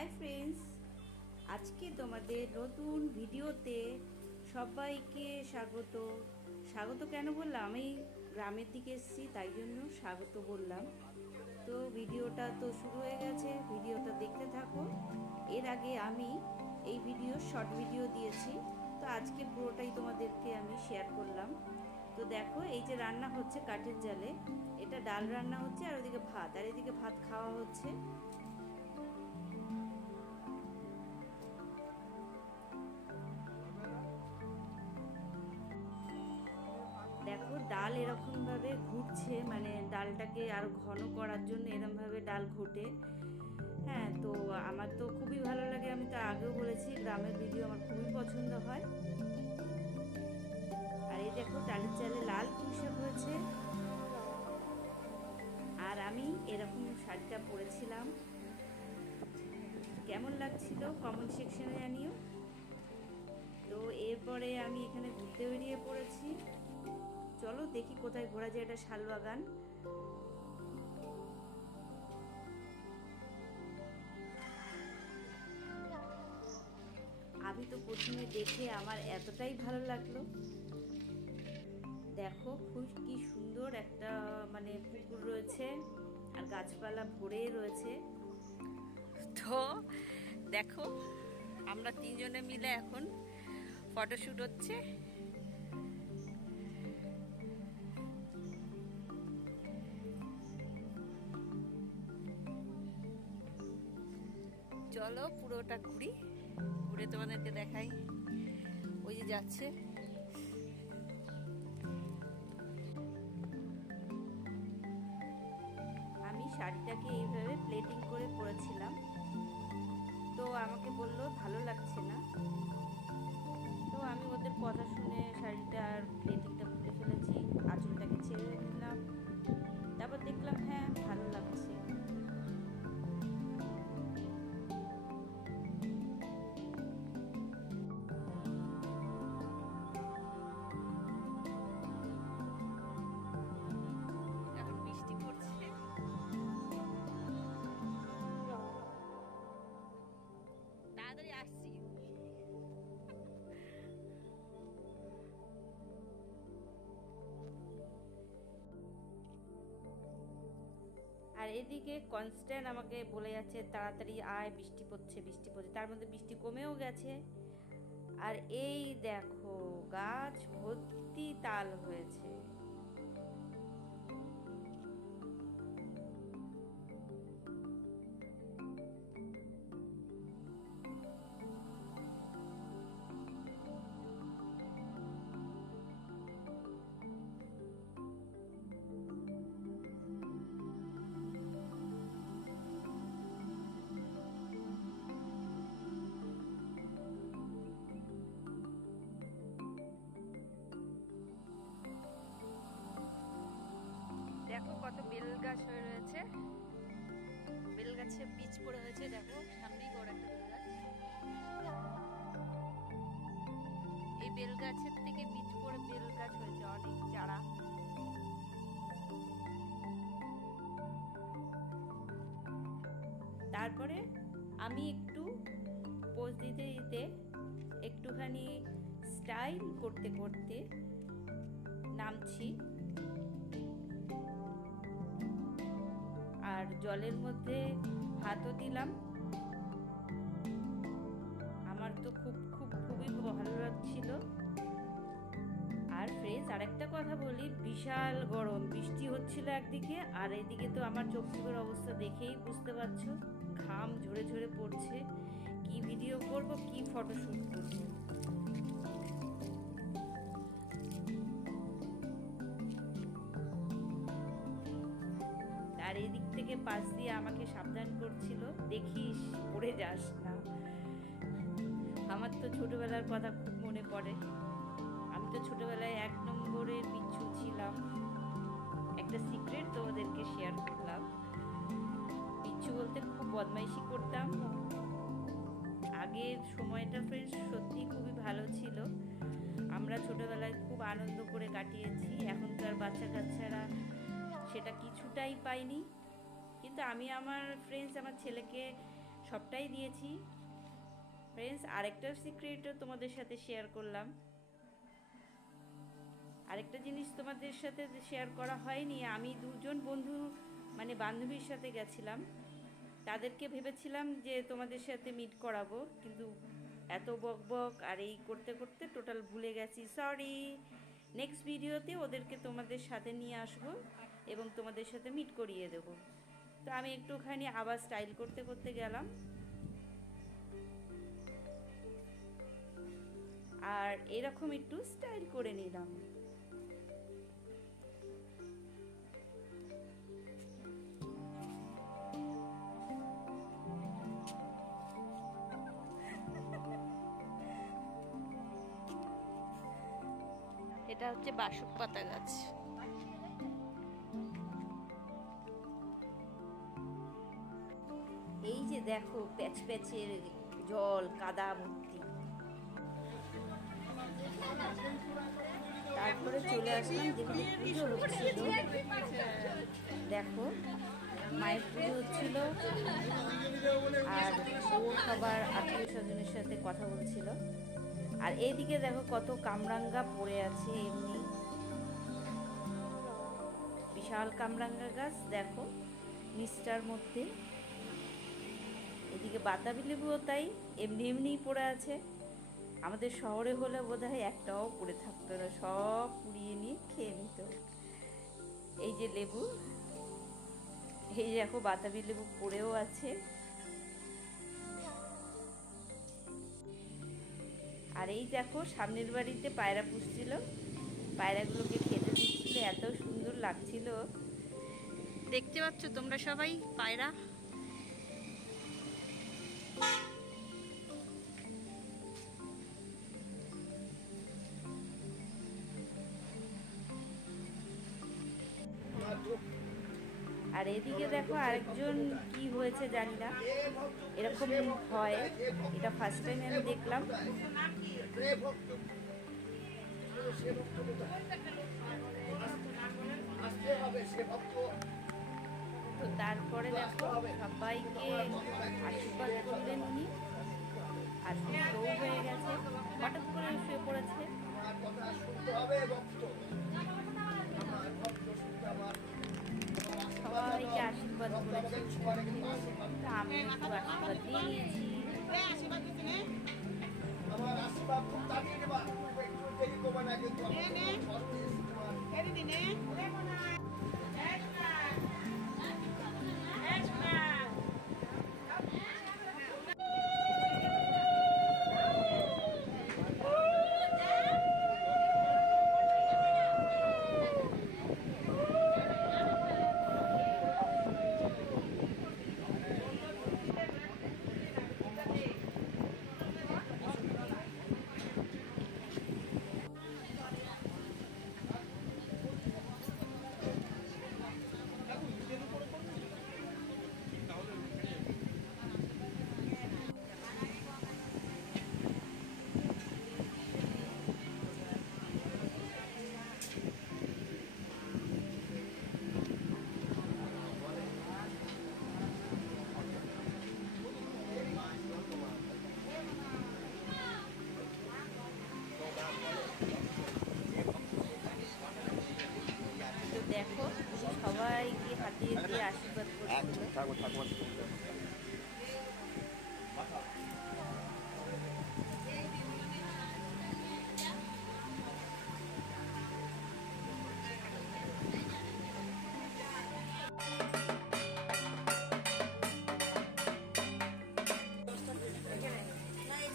Hi friends, আজকে তোমাদের নতুন ভিডিওতে সবাইকে স্বাগত। স্বাগত কেন বললাম, আমি গ্রামের দিকে এসেছি তাই জন্য স্বাগত বললাম। তো ভিডিওটা তো শুরু হয়ে গেছে, ভিডিওটা দেখতে থাকো। এর আগে আমি এই শর্ট ভিডিও দিয়েছি, তো আজকে পুরোটাই তোমাদেরকে আমি শেয়ার করলাম। তো দেখো, এই যে রান্না হচ্ছে কাঠের জালে, এটা ডাল রান্না হচ্ছে, আর ওদিকে ভাত, আর এদিকে ভাত খাওয়া হচ্ছে। দেখো, ডাল এরকমভাবে ঘুরছে, মানে ডালটাকে আরও ঘন করার জন্য এরকমভাবে ডাল ঘুটে। হ্যাঁ, তো আমার তো খুবই ভালো লাগে, আমি তো আগেও বলেছি গ্রামের ভিডিও আমার খুবই পছন্দ হয়। আর এই দেখো, ডালের চালে লাল পুঁই শাক হয়েছে। আর আমি এরকম শাড়িটা পরেছিলাম, কেমন লাগছিল কমেন্ট সেকশনে জানিও। তো এরপরে আমি এখানে ঘুরতে বেরিয়ে পড়েছি। চলো দেখি কোথায় ঘোরা যায়। এটা শালবাগান। আমি তো প্রথমে দেখে আমার এতটাই ভালো লাগলো। দেখো কি সুন্দর একটা মানে পুকুর রয়েছে, আর গাছপালা ভরে রয়েছে। তো দেখো, আমরা তিনজনে মিলে এখন ফটোশুট হচ্ছে। চলো পুরোটা ঘুরে তোমাদেরকে দেখাই। ওই যে যাচ্ছে, আমি শাড়িটাকে এইভাবে প্লেটিং করে পরেছিলাম, তো আমাকে বললো ভালো লাগছে না। তো আমি ওদের কথা শুনে শাড়িটার প্লেটিংটা খুলে ফেলেছি, আঁচলটাকে ছেড়ে দিলাম। তারপর দেখলাম হ্যাঁ ভালো লাগছে। এখন বৃষ্টি পড়ছে, তাড়াতাড়ি আসছি। আর এদিকে কনস্ট্যান্ট আমাকে বলে যাচ্ছে তাড়াতাড়ি আয়, বৃষ্টি পড়ছে বৃষ্টি পড়ছে। তার মধ্যে বৃষ্টি কমেও গেছে। আর এই দেখো, গাছ ভর্তি তাল হয়েছে। দেখো কত বেল গাছ হয়ে রয়েছে, বেল গাছে বীজ পড়ে হয়েছে। দেখো সামনেই বড় একটা বেল গাছ, এই বেল গাছের থেকে বীজ পড়ে বেল গাছ হয়েছে, অনেক চারা। তারপরে আমি একটু পোজ দিতে দিতে, একটুখানি স্টাইল করতে করতে নামছি। আর জলের মধ্যে হাতও দিলাম। আমার তো খুবই ভালো লাগছিল। আর ফ্রেন্ডস, আরেকটা কথা বলি, বিশাল গরম, বৃষ্টি হচ্ছিল একদিকে, আর এদিকে তো আমার চোখ মুখের অবস্থা দেখেই বুঝতে পারছো, ঘাম ঝরে ঝরে পড়ছে। কি ভিডিও করব, কি ফটোশুট করব। আর এদিক থেকে পাশ দিয়ে আমাকে সাবধান করছিল, দেখিস পড়ে যাস না। আমার তো ছোটবেলার কথা খুব মনে পড়ে। আমি তো ছোটবেলায় 1 নম্বরের বিচ্ছু ছিলাম। একটা সিক্রেট তোমাদেরকে শেয়ার করলাম। বিচ্ছু বলতে খুব বদমাইশি করতাম। আগের সময়টা ফ্রেন্ডস সত্যি খুবই ভালো ছিল। আমরা ছোটবেলায় খুব আনন্দ করে কাটিয়েছি। এখনকার বাচ্চা কাচ্চারা সেটা কিছুটাই পাইনি। কিন্তু আমি আমার ফ্রেন্ডস, আমার ছেলেকে সবটাই দিয়েছি ফ্রেন্ডস। আরেকটা সিক্রেটও তোমাদের সাথে শেয়ার করলাম। আরেকটা জিনিস তোমাদের সাথে শেয়ার করা হয়নি, আমি দুজন বন্ধু মানে বান্ধবীর সাথে গেছিলাম, তাদেরকে ভেবেছিলাম যে তোমাদের সাথে মিট করাবো, কিন্তু এত বক বক আর এই করতে করতে টোটাল ভুলে গেছি, সরি। নেক্সট ভিডিওতে ওদেরকে তোমাদের সাথে নিয়ে আসবো এবং তোমাদের সাথে মিট করিয়ে দেব। তো আমি একটুখানি আবার স্টাইল করতে করতে গেলাম আর এরকম একটু স্টাইল করে নিলাম। এটা হচ্ছে বাসক পাতা গাছ। এই যে দেখো প্যাচ প্যাচের জল, কাদা ভর্তি। তারপরে চলে আসলাম যেখানে পুজো হচ্ছিল। দেখো মায়ের পুজো হচ্ছিল আর ও সবার আত্মীয় স্বজনের সাথে কথা বলছিল। আর এইদিকে দেখো কত কামরাঙ্গা পড়ে আছে, এমনি বিশাল কামরাঙ্গা গাছ দেখো নিচটার মধ্যে। এদিকে বাতাবি লেবুও তাই এমনি এমনিই পড়ে আছে। আমাদের শহরে হলে বোধহয় একটাও পড়ে থাকতো না, সব পুড়িয়ে নিয়ে খেয়ে নিত। এই যে লেবু, এই দেখো বাতাবি লেবু পড়েও আছে। আর এই দেখো সামনের বাড়িতে পায়রা পুষছিল, পায়রাগুলোকে খেতে দিচ্ছিল, এত সুন্দর লাগছিল। দেখতে পাচ্ছ তোমরা সবাই পায়রা। আর এদিকে দেখো আরেকজন কি হয়েছে জানি না, এরকম হয়, এটা ফার্স্ট টাইম আমি দেখলাম। তো তারপরে দেখো সবাইকে আশীর্বাদ করলেন উনি, আর সুস্থও হয়ে গেছে, হঠাৎ করে শুয়ে পড়েছে। সবাইকে আশীর্বাদ করেছি, আমি একটু আশীর্বাদ দিয়ে নিয়েছি। দেখো সবাইকে হাতিয়ে দিয়ে আশীর্বাদ করছিল।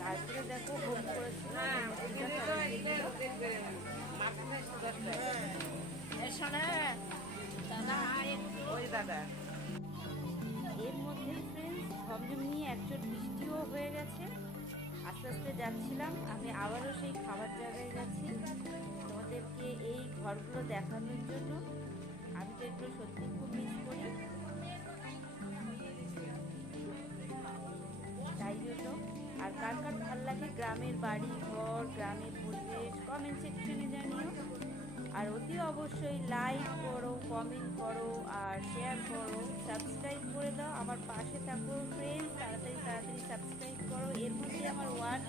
তারপরে দেখো হোম করেছিল, এর মধ্যে ফ্রেন্ডস ঝমঝম নিয়ে একচোট বৃষ্টিও হয়ে গেছে। আস্তে আস্তে যাচ্ছিলাম, আমি আবারও সেই খাবার জায়গায় যাচ্ছি তোমাদেরকে এই ঘরগুলো দেখানোর জন্য। আমি তো একটু সত্যি খুব মিস করি, তাই জন্য। আর কার কার ভাল লাগে গ্রামের বাড়ি ঘর, গ্রামের পরিবেশ, কমেন্ট সেকশনে জানিও। আর অতি অবশ্যই লাইক করো, কমেন্ট করো আর শেয়ার করো, সাবস্ক্রাইব করে দাও, আমার পাশে থাকো ফ্রেন্ডস। তাড়াতাড়ি সাবস্ক্রাইব করো। এর মধ্যে আমার ওয়ান